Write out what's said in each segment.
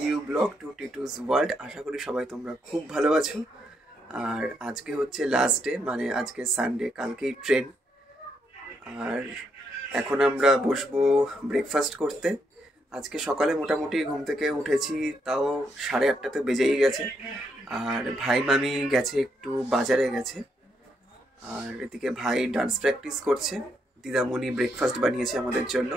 New blog to Titus world. আশা করি সবাই তোমরা খুব ভালো আছো। আর আজকে হচ্ছে লাস্ট ডে, মানে আজকে সানডে, কালকেই ট্রেন। আর এখন আমরা বসবো ব্রেকফাস্ট করতে। আজকে সকালে মোটামুটি ঘুম থেকে উঠেছি, তাও 8:30 বেজেই গেছে। আর ভাই মামি গেছে একটু বাজারে গেছে, আর এদিকে ভাই ডান্স প্র্যাকটিস করছে। দিদামণি ব্রেকফাস্ট বানিয়েছে আমাদের জন্য।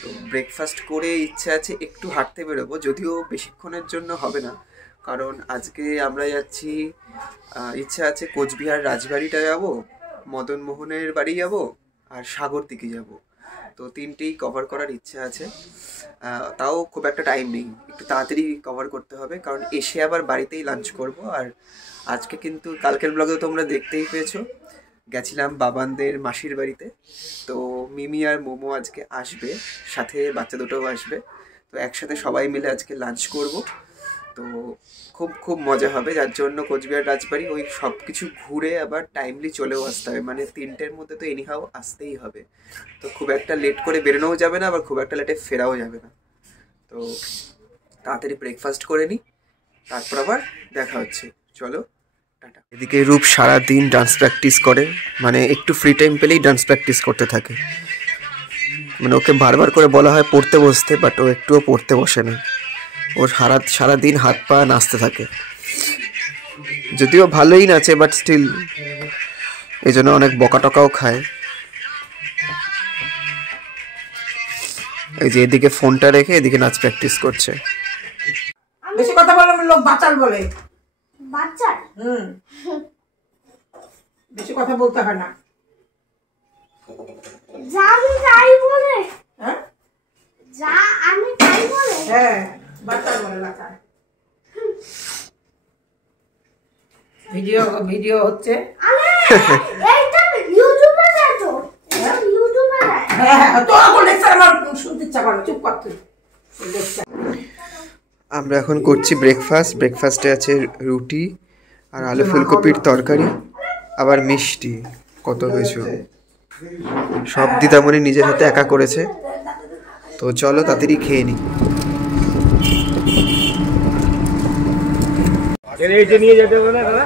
তো ব্রেকফাস্ট করে ইচ্ছা আছে একটু হাঁটতে বেরোবো, যদিও বেশিক্ষণের জন্য হবে না, কারণ আজকে আমরা যাচ্ছি, ইচ্ছা আছে কোচবিহার রাজবাড়িটা যাব, মদনমোহনের বাড়ি যাব, আর সাগর দিকে যাব। তো তিনটেই কভার করার ইচ্ছা আছে। তাও খুব একটা টাইম নেই, একটু তাড়াতাড়ি কভার করতে হবে, কারণ এসে আবার বাড়িতেই লাঞ্চ করব। আর আজকে কিন্তু কালকের ব্লগে তোমরা দেখতেই পেয়েছো, গেছিলাম বাবানদের মাসির বাড়িতে। তো মিমি আর মোমো আজকে আসবে, সাথে বাচ্চা দুটোও আসবে। তো একসাথে সবাই মিলে আজকে লাঞ্চ করব। তো খুব খুব মজা হবে, যার জন্য কোচবিহার রাজবাড়ি ওই সব কিছু ঘুরে আবার টাইমলি চলেও আসতে হবে, মানে 3টের মধ্যে তো এনিহাও আসতেই হবে। তো খুব একটা লেট করে বেরোনোও যাবে না, আবার খুব একটা লেটে ফেরাও যাবে না। তো তাড়াতাড়ি ব্রেকফাস্ট করে নিই, তারপর আবার দেখা হচ্ছে। চলো, টাটা। এদিকে রূপ সারাদিন ডান্স প্র্যাকটিস করে, মানে একটু ফ্রি টাইম পেলেই ডান্স প্র্যাকটিস করতে থাকে। মানে ওকে বারবার করে বলা হয় পড়তে বসতে, বাট ও একটুও পড়তে বসে না। ওর সারাদিন হাত পা নাচতে থাকে, যদিও ভালোই নাচে, বাট স্টিল এই জন্য অনেক বকা টকাও খায়। এই যে এদিকে ফোনটা রেখে এদিকে নাচ প্র্যাকটিস করছে। বেশি কথা বলে লোক বাচাল বলে। বাচ্চার বেশি কথা বলতে হয় না। যা আমি তাই বলে, হ্যাঁ যা আমি তাই বলে, হ্যাঁ বাচাল বলে বাচাল। ভিডিও হচ্ছে। আরে এইটা ইউটিউবে দেয় তো, এটা ইউটিউবে দেয়। হ্যাঁ তোরা বলে আমার শুনতে ইচ্ছা করে, চুপ কর তুই। আমরা এখন করছি ব্রেকফাস্টে আছে রুটি আর আলু ফুলকপির তরকারি, আবার মিষ্টি, কত কিছু। সব দিদামণি নিজের হাতে একা করেছে। তো চলো তাড়াতাড়ি খেয়ে নিই। নিয়ে যেতে হবে না দাদা।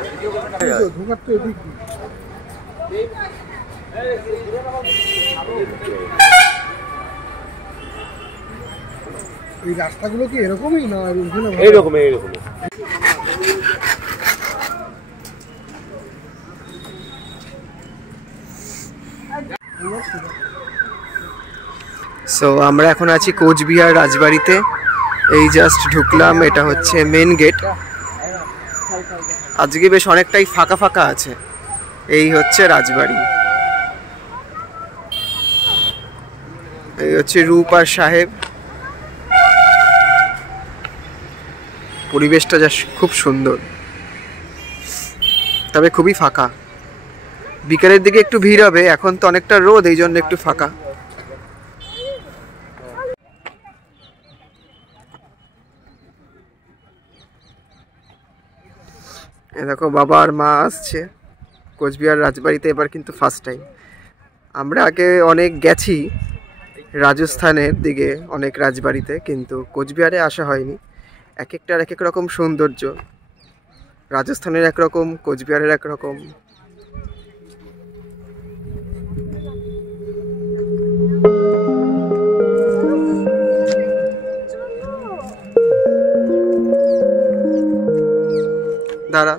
এই রাস্তাগুলো কি এরকমই না? এইরকমই সো আমরা এখন আছি কোচবিহার রাজবাড়িতে। এই জাস্ট ঢুকলাম, এটা হচ্ছে মেন গেট। আজকে বেশ অনেকটাই ফাঁকা ফাঁকা আছে। এই হচ্ছে রাজবাড়ি, এই হচ্ছে রূপ আর সাহেব। পরিবেশটা যা খুব সুন্দর, তবে খুবই ফাঁকা। বিকালের দিকে একটু ভিড় হবে, এখন তো অনেকটা রোদ, এই জন্য একটু ফাঁকা। দেখো বাবা আর মা আসছে কোচবিহার রাজবাড়িতে, এবার কিন্তু ফার্স্ট টাইম। আমরা আগে অনেক গেছি রাজস্থানের দিকে, অনেক রাজবাড়িতে, কিন্তু কোচবিহারে আসা হয়নি। এক একটার এক এক রকম সৌন্দর্য, রাজস্থানের একরকম, কোচবিহারের একরকম। দাঁড়া,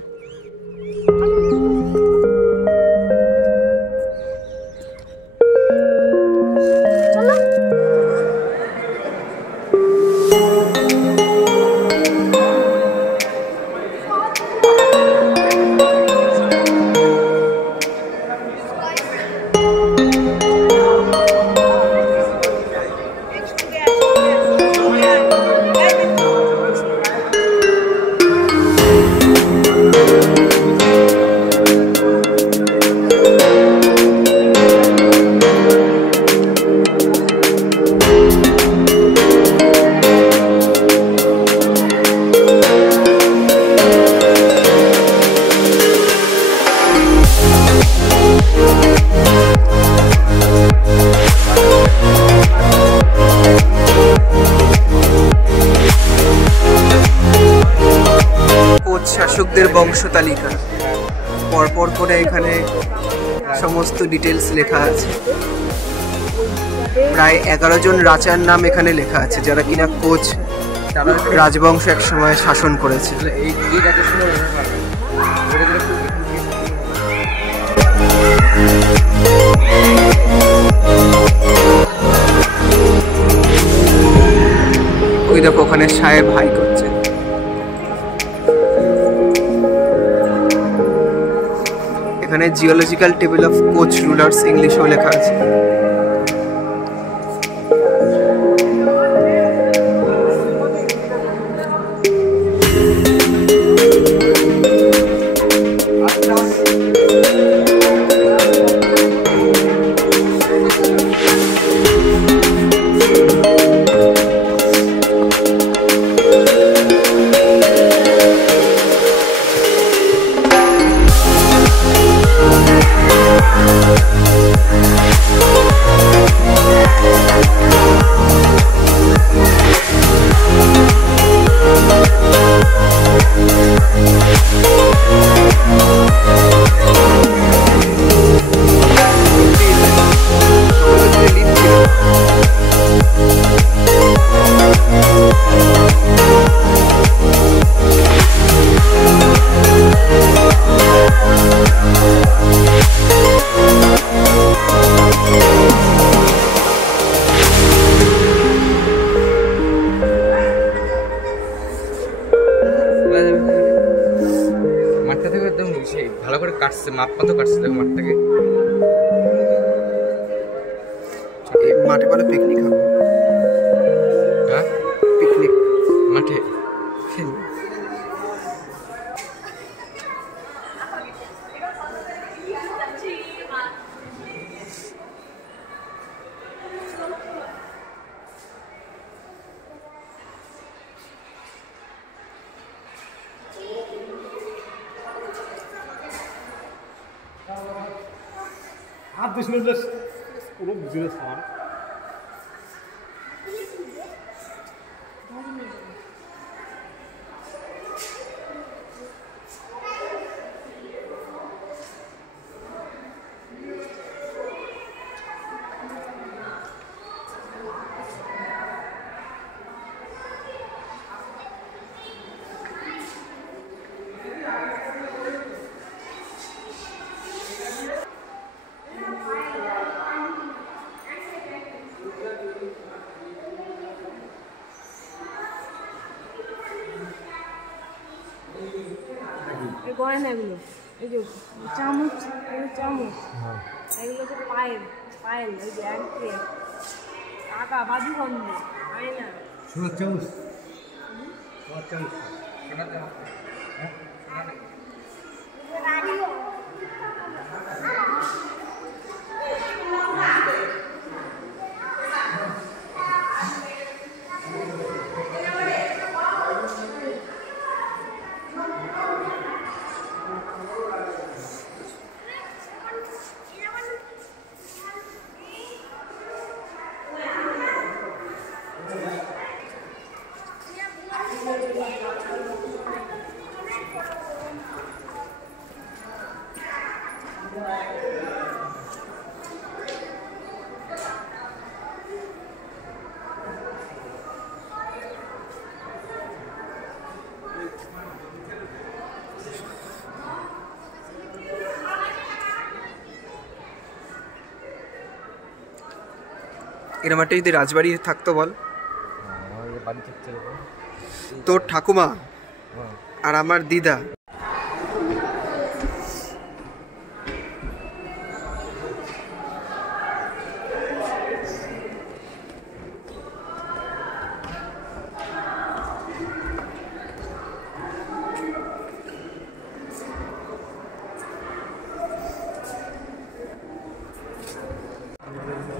বংশ তালিকা, পরপর করে এখানে সমস্ত ডিটেলস লেখা আছে। প্রায় 11 জন রাজার নাম এখানে লেখা আছে, যারা কিনা কোচ রাজবংশ এক সময় শাসন করেছে। ওই দেখো ওখানে সাহেব হাই করছে। এখানে geological table of Koch rulers ইংলিশেও লেখা আছে। মাঠটা থেকে একদম ভালো করে কাটছে, মাপ মতো কাটছে দেখো মাঠটাকে। মাঠে বলে পিকনিক হবে। হ্যাঁ পিকনিক মাঠে हाथ बिजनेस কোনো বিজনেস আমার গয়নাগুলো এই যে চামচ, চামচ এগুলো তো পায়েল পায়েল, ওই যে একটে টাকা বাজুবন্ধ আয়না চামচ এরকম একটা যদি রাজবাড়ি থাকতো বল, তোর ঠাকুমা আর আমার দিদা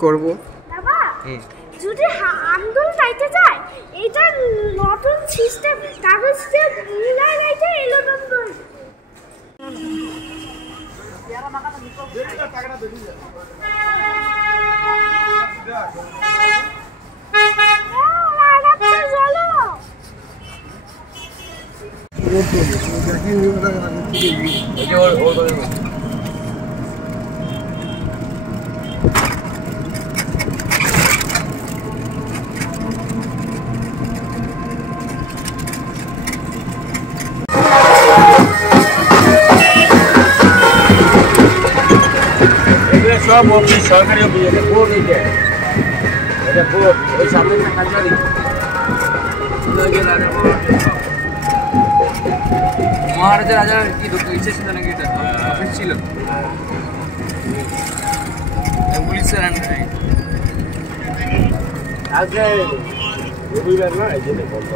করবো। বাবা যদি আন্দোলন চাইতে যায় এটা নতুন সিস্টেম কাগজ দিয়ে মিলাই রাইতে এলো নতুন দেখি ওটা আগে থেকে এই যে ওর সব অফিস সরকারি অফিস এটা বোর্ড এটা বোর্ড ওই সামনে কাজবাড়ি মহারাজা রাজার কি ইচ্ছে ছিল নাকি এটা অফিস ছিল পুলিশের আন্ডারে আজকে রবিবার না এই জন্য বন্ধ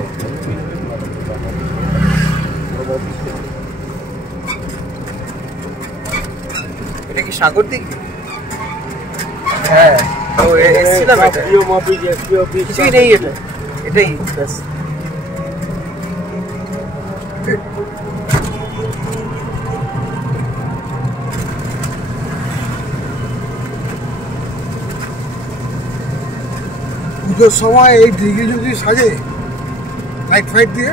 এটা কি সাগর দিঘি? হ্যাঁ, ও এসছিলাম এটা। কিছুই নেই এটা, এটাই ব্যাস। পুজোর সময় এই দিঘি যদি সাজে লাইট ফাইট দিয়ে,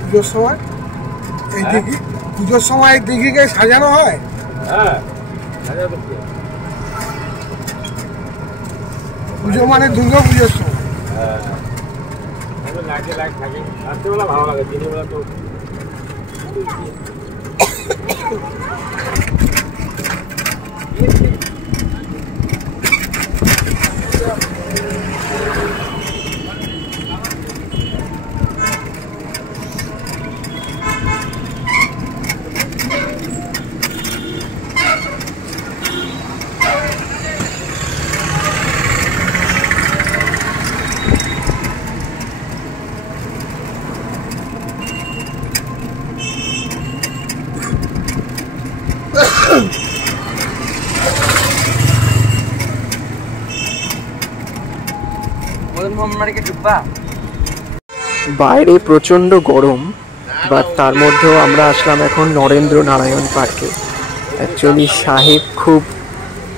পুজোর সময় এই দিঘি, পুজোর সময় এই দিঘিকে সাজানো হয়। হ্যাঁ, পুজো মানে দুর্গা পুজোর সময়। হ্যাঁ, লাইটে লাইট থাকে, রাত্রিবেলা ভালো লাগে, দিনের বেলা তো বাইরে প্রচণ্ড গরম, বাট তার মধ্যেও আমরা আসলাম এখন নরেন্দ্র নারায়ণ পার্কে। অ্যাকচুয়ালি সাহেব খুব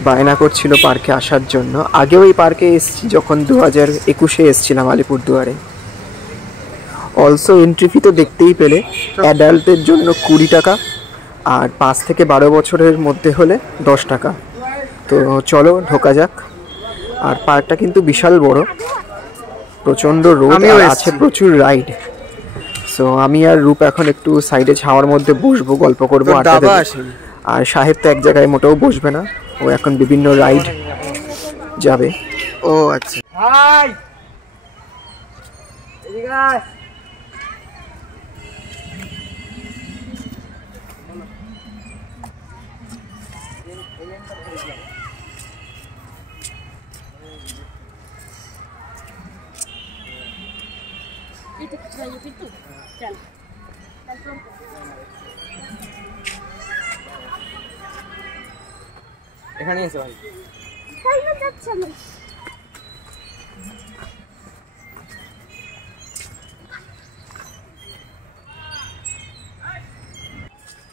বায়না করছিল পার্কে আসার জন্য। আগেও এই পার্কে এসেছি যখন 2021-এ এসেছিলাম আলিপুরদুয়ারে। অলসো এন্ট্রি ফি তো দেখতেই পেলে, অ্যাডাল্টের জন্য 20 টাকা আর 5 থেকে 12 বছরের মধ্যে হলে 10 টাকা। তো চলো ঢোকা যাক। আর পার্কটা কিন্তু বিশাল বড়, প্রচন্ড রোদ আর আছে প্রচুর রাইড। সো আমি আর রূপ এখন একটু সাইডে ছাওয়ার মধ্যে বসবো, গল্প করবো, আড্ডা দেবো। আর সাহেব তো এক জায়গায় মোটেও বসবে না, ও এখন বিভিন্ন রাইড যাবে। ও আচ্ছা, এখানে এসে ভাই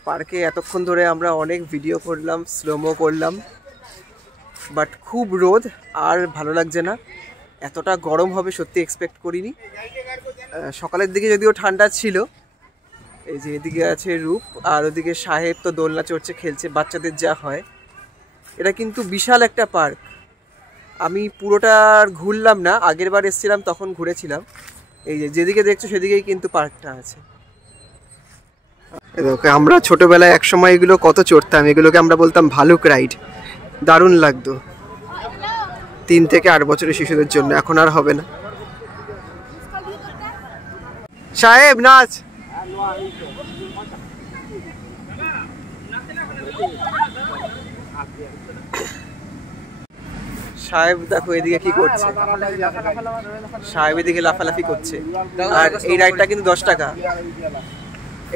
পার্কে এতক্ষণ ধরে আমরা অনেক ভিডিও করলাম, স্লোমো করলাম, বাট খুব রোদ আর ভালো লাগছে না। এতটা গরম হবে সত্যি এক্সপেক্ট করিনি। সকালের দিকে যদিও ঠান্ডা ছিল। এই যে এদিকে আছে রূপ আর ওদিকে সাহেব তো দোলনা চড়ছে, খেলছে, বাচ্চাদের যা হয়। এটা কিন্তু বিশাল একটা পার্ক। আমি পুরোটা ঘুরলাম না, আগের বার এসেছিলাম তখন ঘুরেছিলাম। এই যে যেদিকে দেখছো সেদিকেই কিন্তু পার্কটা আছে। আমরা ছোটবেলায় এক সময় এগুলো কত চড়তাম, এগুলোকে আমরা বলতাম ভালুক রাইড। দারুণ লাগতো 3 থেকে 8 বছরের শিশুদের জন্য। এখন আর হবে না। সাহেব নাচ। সাহেব দেখো এদিকে কি করছে, সাহেব এদিকে লাফালাফি করছে। আর এই রাইডটা কিন্তু 10 টাকা।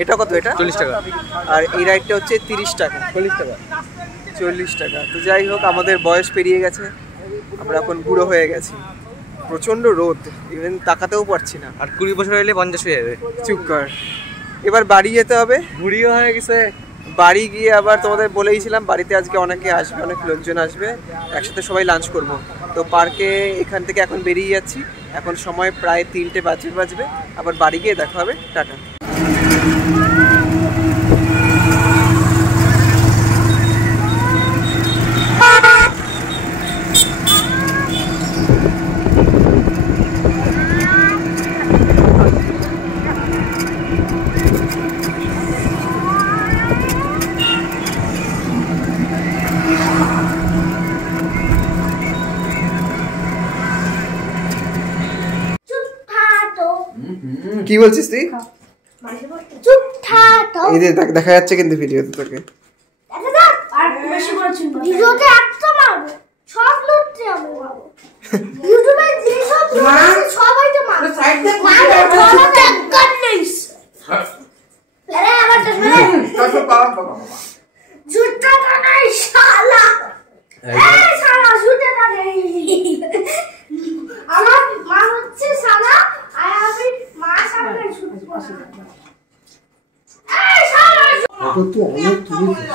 এটা কত? এটা 40 টাকা। আর এই রাইডটা হচ্ছে 30 টাকা। 40 টাকা। তো যাই হোক, আমাদের বয়স পেরিয়ে গেছে, আমরা এখন বুড়ো হয়ে গেছি। প্রচন্ড রোদ, ইভেন তাকাতেও পারছি না। আর 20 বছর হলে 50 হয়ে যাবে। চুপ কর। এবার বাড়ি যেতে হবে, বুড়িও হয়ে গেছে। বাড়ি গিয়ে আবার তোমাদের বলেইছিলাম বাড়িতে আজকে অনেকে আসবে, অনেক লোকজন আসবে, একসাথে সবাই লাঞ্চ করব। তো পার্কে এখান থেকে এখন বেরিয়ে যাচ্ছি। এখন সময় প্রায় 3টে বাজবে। আবার বাড়ি গিয়ে দেখা হবে। টাটা। কি বলছিস তুই? চুপ থাক। এই যে দেখা যাচ্ছে কিন্তু ভিডিওতে তোকে। আর বেশি বলছিস না। ভিডিওতে একটা মারবো। সব লুটতে আমি মারবো। ইউটিউবে যে সব সবাই তো মারবে। সাইড দে কাট নেইস। আরে আমার তো বাবা জুতা কানাই শালা। এই শালা জুতা কানাই। আমার মা হচ্ছে শালা আর আমি মা সামনে ছুটবো। এই শালা ফটো তো অনেক তুলেছি।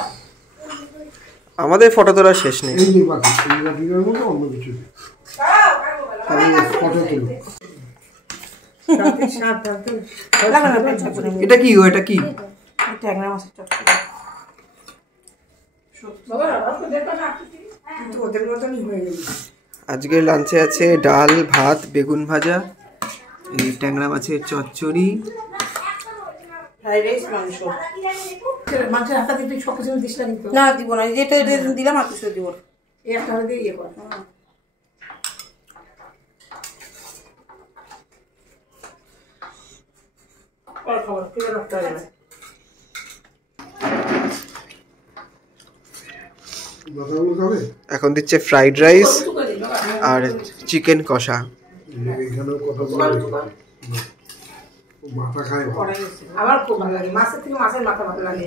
আমাদের ফটো তোলা শেষ নেই। এই যে বাকি এই বাকিটার মধ্যে অন্য কিছু নেই। ফটো তুলো। এটা কি গো? এটা কি? ট্যাংরা মাছের চটচড়ি। ওদের মতনই হয়ে গেল। আজকে লাঞ্চে আছে ডাল, ভাত, বেগুন ভাজা, এই ট্যাংরা মাছের চচ্চড়ি, ফ্রাইড রাইস, মাংস। মাংসের হাতা দিয়ে তুই সব কিছু দিস না কিন্তু। না দিব না, যেটা দিলাম আর কিছু দিব না। এই একটা হাতে দিয়ে ইয়ে কর। খাবার ফিরে রাখতে হবে না। মাথাগুলো খাবে? এখন দিচ্ছে ফ্রাইড রাইস আর চিকেন কষা। এইখানেও কতগুলো মাথা খায় ভালো। আমার খুব ভালো লাগে, মাছের থেকে মাছের মাথা ভালো লাগে।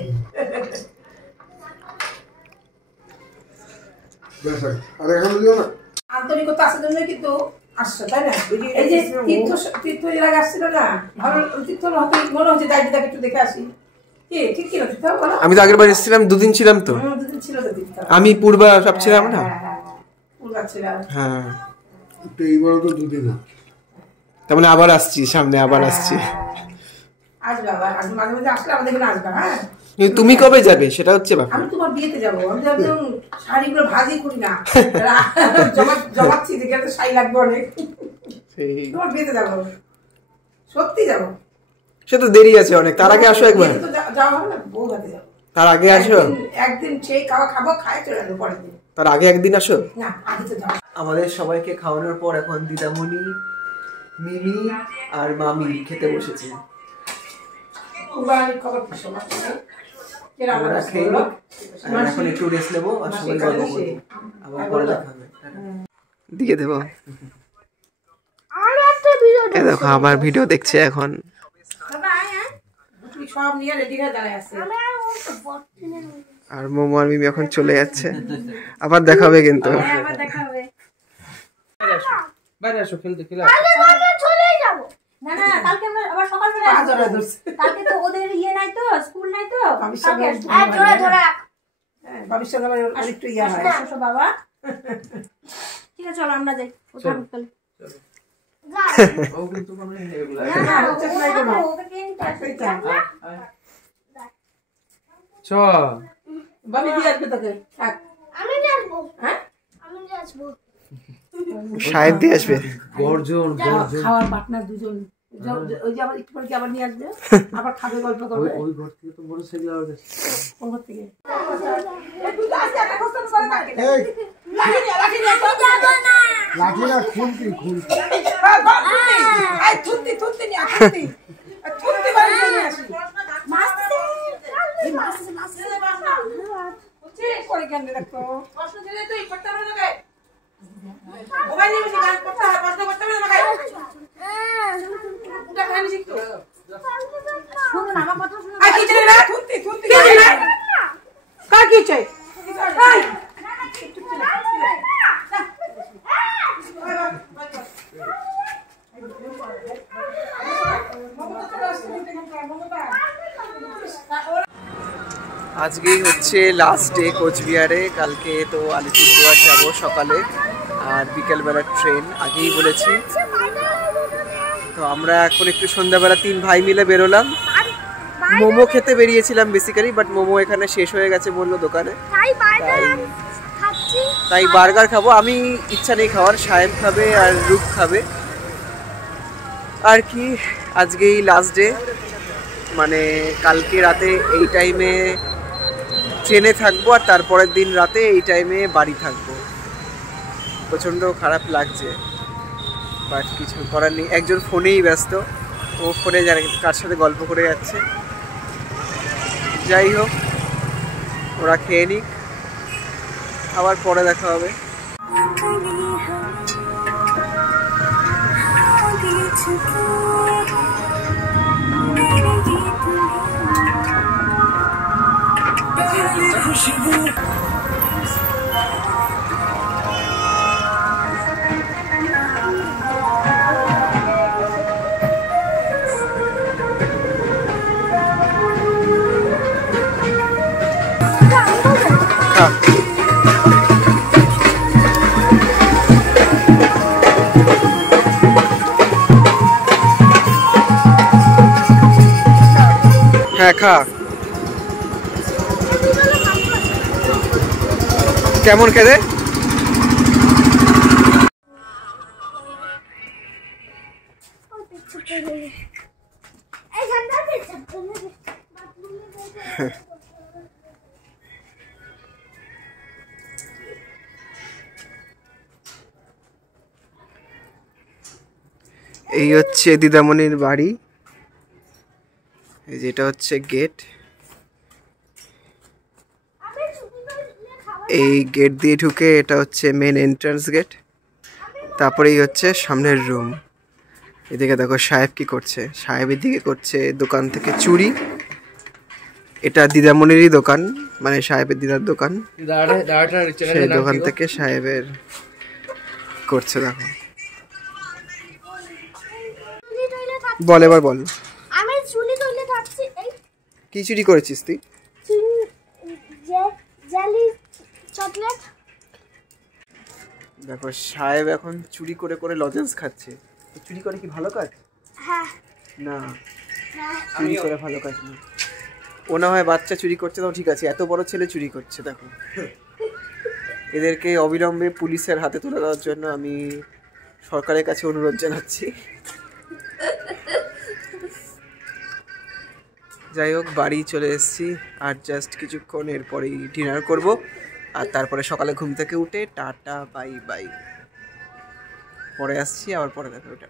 ব্যাস আর এখানে দিও না। আন্তরিকতা আছে জন্য কিন্তু আসছে, তাই না? এই যে তীর্থ এর আগে আসছিল না, ভালো তীর্থ হতে মনে হচ্ছে যাই দিদাকে একটু দেখে আসি। কি ঠিক কি না তীর্থ বলো? আমি তো আগের বার এসেছিলাম, 2 দিন ছিলাম তো। দুদিন ছিল তো তীর্থ। আমি পূর্বা সব ছিলাম না। পূর্বা ছিলাম। হ্যাঁ, তো এইবারও তো 2 দিন না। তার মানে আবার আসছি, সামনে আবার আসছি। আসবে আবার, আজ মাঝে মাঝে আসলে আমাদের এখানে আসবে। হ্যাঁ, কিন্তু তুমি কবে যাবে সেটা হচ্ছে ব্যাপার। আমি তোমার বিয়েতে যাবো। আমি তো একদম শাড়িগুলো ভাজি করি না, জমাচ্ছি দেখে তো শাড়ি লাগবে অনেক। তোমার বিয়েতে যাবো, সত্যি যাবো। সে তো দেরি আছে অনেক, তার আগে আসো একবার। বিয়েতে তো যাওয়া হবে না, বউ হাতে যাবো। তার আগে আসো, একদিন সেই খাওয়া খাবো, খাই চলে যাবো পরের দিন। তার আগে একদিন আসো। না, আগে তো যাবো। আমাদের সবাইকে খাওয়ানোর পর এখন দিদামণি, মিমি আর মামি খেতে বসেছে। কুরবানির খবর কি শোনা? আমরা খেয়ে নিই, আর এখন একটু রেস্ট নেবো আর সবাই গল্প করবো, আবার পরে দেখা হবে। দিয়ে দেবো। আর একটা ভিডিও এই দেখো আমার ভিডিও দেখছে এখন। বাবা আয় আয়, তুমি সব নিয়ে রেডি হয়ে দাঁড়ায় আছে। আমি আর ওটা বটনে আর মোমো আর মিমি এখন চলে যাচ্ছে, আবার দেখা হবে কিন্তু। আবার দেখা হবে। বাইরে আসো, খেলতে খেলা। কালকে চলে যাব। না না, কালকে আমরা আবার সকালবেলা পা আসবো। ধরে ধরছে। কালকে তো ওদের ইয়ে নাই তো, স্কুল নাই তো। বাবির কালকে সঙ্গে আসবো। আর ধরে ধরে রাখ। হ্যাঁ, বাবির সঙ্গে আমার আরেকটু ইয়ে হয়। আসো বাবা। ঠিক আছে, চলো আমরা যাই। ও থাকুক তাহলে। যা। ও কিন্তু আমরা এগুলা না না, হচ্ছে না এগুলো। ওকে কে নিতে আসবে? চ বাবি দিয়ে আসবে তোকে। থাক। আমি যাবো। হ্যাঁ? আমি যাবো। সাহেব দিয়ে আসবে। গর্জন গর্জন। খাওয়ার পার্টনার দুজন। ওই যে আবার একটু পরে কি আবার নিয়ে আসবে, আবার খাবে, গল্প করবে। ওই ঘর থেকে তো বড় সাইকেল আওয়াজ আসছে। কোন ঘর থেকে? এই লাঠি নিয়ে তো যাবো না। লাঠিটা খুলতি খুলতি। থুনতি নিয়ে থুনতি। থুনতি বাড়ি নিয়ে আসি। মাছ দে। এই মাছ করে কেন রাখো? প্রশ্ন দিলে তুই করতে পারবে না। মোবাইল নিয়ে বসে গান করতে হবে, প্রশ্ন করতে পারবে না। উঠা খানি শিখতো। শুনুন আমার কথা শুনুন। আর কি চাই না? থুনতি চাই না? কার কি চাই? এই আজকেই হচ্ছে লাস্ট ডে কোচবিহারে। কালকে তো আলিপুরদুয়ার যাব সকালে, আর বিকেলবেলা ট্রেন, আগেই বলেছি। তো আমরা এখন একটু সন্ধ্যাবেলা 3 ভাই মিলে বেরোলাম। মোমো খেতে বেরিয়েছিলাম বেসিক্যালি, বাট মোমো এখানে শেষ হয়ে গেছে বললো দোকানে, তাই বার্গার খাচ্ছি। তাই বার্গার খাবো। আমি ইচ্ছা নেই খাওয়ার, সাহেব খাবে আর রূপ খাবে আর কি। আজকেই লাস্ট ডে, মানে কালকে রাতে এই টাইমে ট্রেনে থাকবো আর তারপরের দিন রাতে এই টাইমে বাড়ি থাকবো। প্রচণ্ড খারাপ লাগছে, বাট কিছু করার নেই। একজন ফোনেই ব্যস্ত, ও ফোনে জানে কার সাথে গল্প করে যাচ্ছে। যাই হোক, ওরা খেয়ে নিক, আবার পরে দেখা হবে। হ্যাঁ খা। কেমন খেতে? এই হচ্ছে দিদামণির বাড়ি, এই যেটা হচ্ছে গেট। এই গেট দিয়ে ঢুকে এটা হচ্ছে মেন এন্ট্রান্স গেট, তারপরেই হচ্ছে সামনের রুম। এদিকে দেখো সাহেব কি করছে, সাহেবের দিকে করছে দোকান থেকে চুরি। এটা দিদামণিরই দোকান, মানে সাহেবের দিদার দোকান, সেই দোকান থেকে সাহেবের করছে। দেখো বল, এবার বল। আমি চুলি তুলে থাকছি। এই কি চুরি করেছিস তুই? Jelly chocolate. দেখো সাহেব এখন চুরি করে করে লজেন্স খাচ্ছে। চুরি করে কি ভালো কাজ? হ্যাঁ না, চুরি করে ভালো কাজ না। ও না হয় বাচ্চা চুরি করছে তো ঠিক আছে, এত বড় ছেলে চুরি করছে। দেখো এদেরকে অবিলম্বে পুলিশের হাতে তুলে দেওয়ার জন্য আমি সরকারের কাছে অনুরোধ জানাচ্ছি। যাই হোক, বাড়ি চলে এসেছি আর জাস্ট কিছুক্ষণ এরপরেই ডিনার করব, আর তারপরে সকালে ঘুম থেকে উঠে টাটা বাই বাই। পরে আসছি, আবার পরে দেখা ওটা।